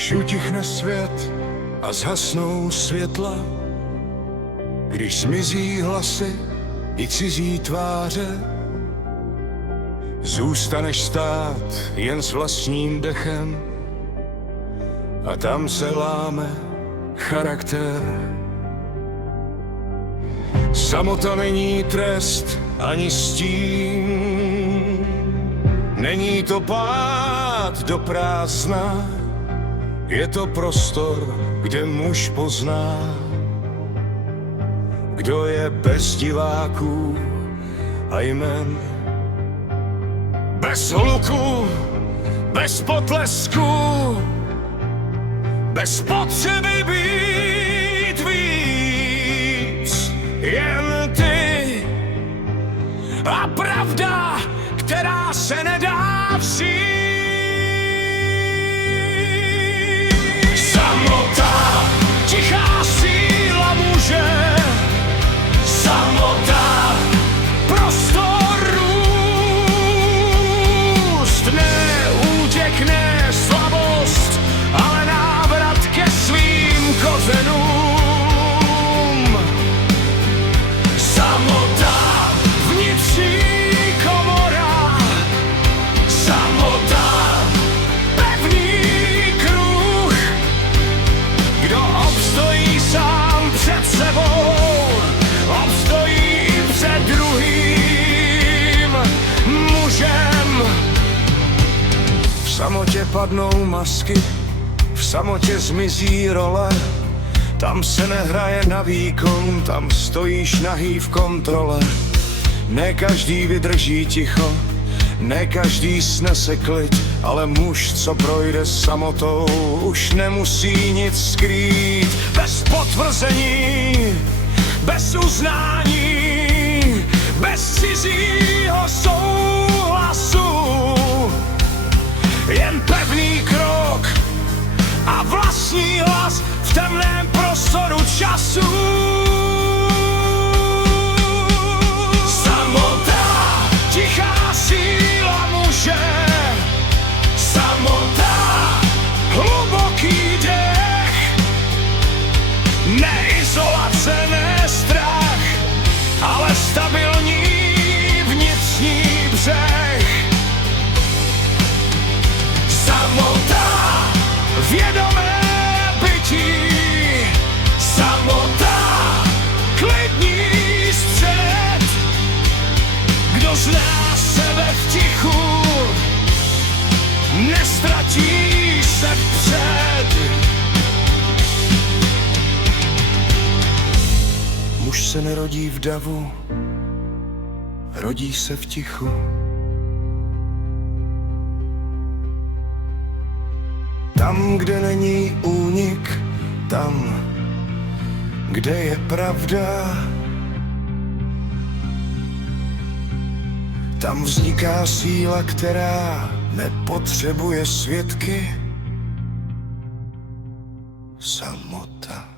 Když utichne svět a zhasnou světla, když zmizí hlasy i cizí tváře, zůstaneš stát jen s vlastním dechem a tam se láme charakter. Samota není trest ani stín, není to pád do prázdna, je to prostor, kde muž pozná, kdo je bez diváků a jmen. Bez hluku, bez potlesku, bez potřeby být víc, jen ty a pravda, která se nedá vzít. Samota, tichá síla muže, samota, prostor růst, ne útěk, ne slabost, ale návrat ke svým kořenům. Samota, vnitřní komora, samota, pevný kruh, kdo obstojí sám před sebou, obstojí i před druhým mužem. V samotě padnou masky, v samotě zmizí role, tam se nehraje na výkon, tam stojíš nahý v kontrole. Ne každý vydrží ticho, ne každý snese klid, ale muž, co projde samotou, už nemusí nic skrýt. Bez potvrzení, bez uznání, bez cizího souhlasu, jen pevný krok a vlastní hlas v temném prostoru času. Samota, tichá síla muže, samota, hluboký dech, ne izolace, ne strach, ale stabilní vnitřní břeh. Samota, vědomé bytí, samota, klidný střed, kdo zná sebe v tichu, nestratí se před. Muž se nerodí v davu, rodí se v tichu. Tam, kde není únik, tam, kde je pravda, tam vzniká síla, která nepotřebuje svědky. Samota.